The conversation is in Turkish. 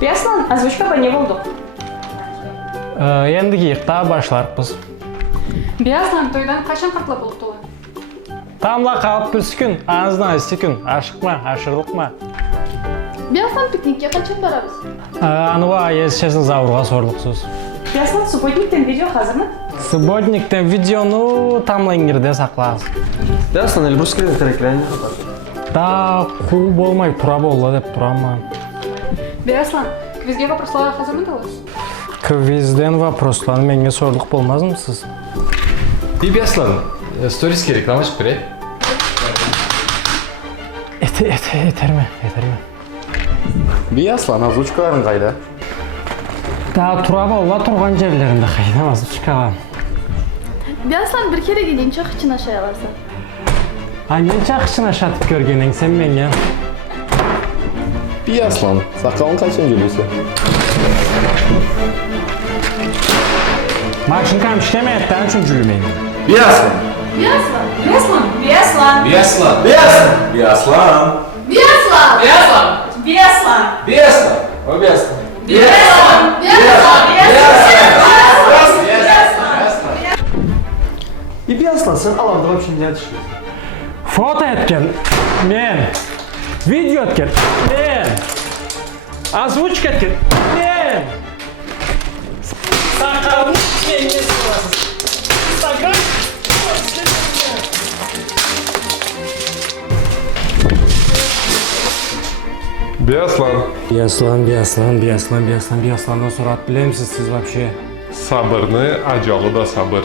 Beyaslan, озвучкаға не болдық? Endi yıqta başlarıq. Beyaslan, toydan қашан қақлап болдық тола? Tamla kalıp bir gün, ağızdan isti gün. Aşık mı, aşırılık mı? Beyazdan piknikке қашан барабыз? Anıva yezişesin zavruğa soruluksuz. Beyaslan, субботниктен видео hazır mı? Субботниктен видеону тамлайнгерде сақлағыз. Beyaslan, Elbrus'un tereklerini kapat. Да, қу болмай тура болла деп тұрамын. Beyaslan, квизге вопросларға hazır mı тола? Квизден вопрослан менге сорлық болмаз мысыз? Beyaslan, storiesке реклама шығып бере. Етерме. Beyaslan, озвучкаларың қайда? Да, тура болла тұрған жерлерінде қайдамаз шықаған. Beyazdan bir kere gelin çok için aşağıya alarsan. Анен жақшына шатып көргенің sen менге. Beyaslan, sakalın kaçın gülüsü? Машинкам işlemeyetten üçün gülmeyin. Beyaslan. Beyazdan. Beyaslan, Beyaslan, Beyaslan. Beyaslan. Beyaslan. Beyazdan. Beyaslan, Beyaslan. O Beyaslan. Beyaslan, Beyaslan, sen alanda вообще ne düşünüyorsun? Foto etken men. Video etken men. Озвучка etken men. Sakalını menге sıvasız. Sakal. Beyaslan. Beyaslan'dan sonra at bilir misiniz siz вообще? Sabırını, acılı da sabır.